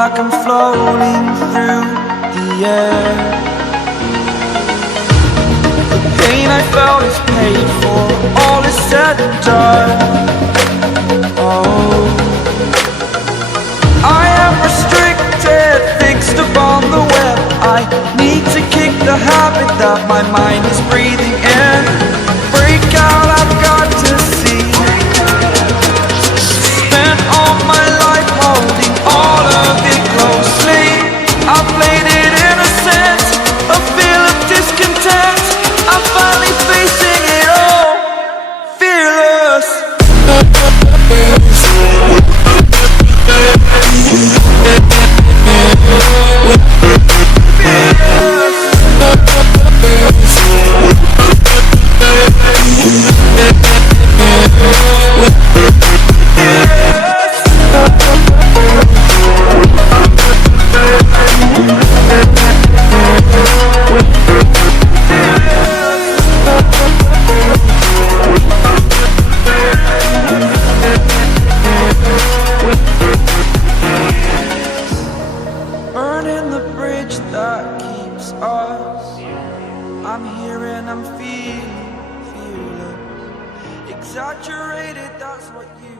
like I'm floating through the air. The pain I felt is paid for, all is said and done. Oh, I am restricted, fixed upon the web. I need to kick the habit that my mind is breathing in. Break out, I've got to see. Spent all my life holding all of it closely. I played it innocent, a feel of discontent. I'm finally facing it all, fearless. Burning the bridge that keeps us. I'm here and I'm feeling fearless. Exaggerated, that's what you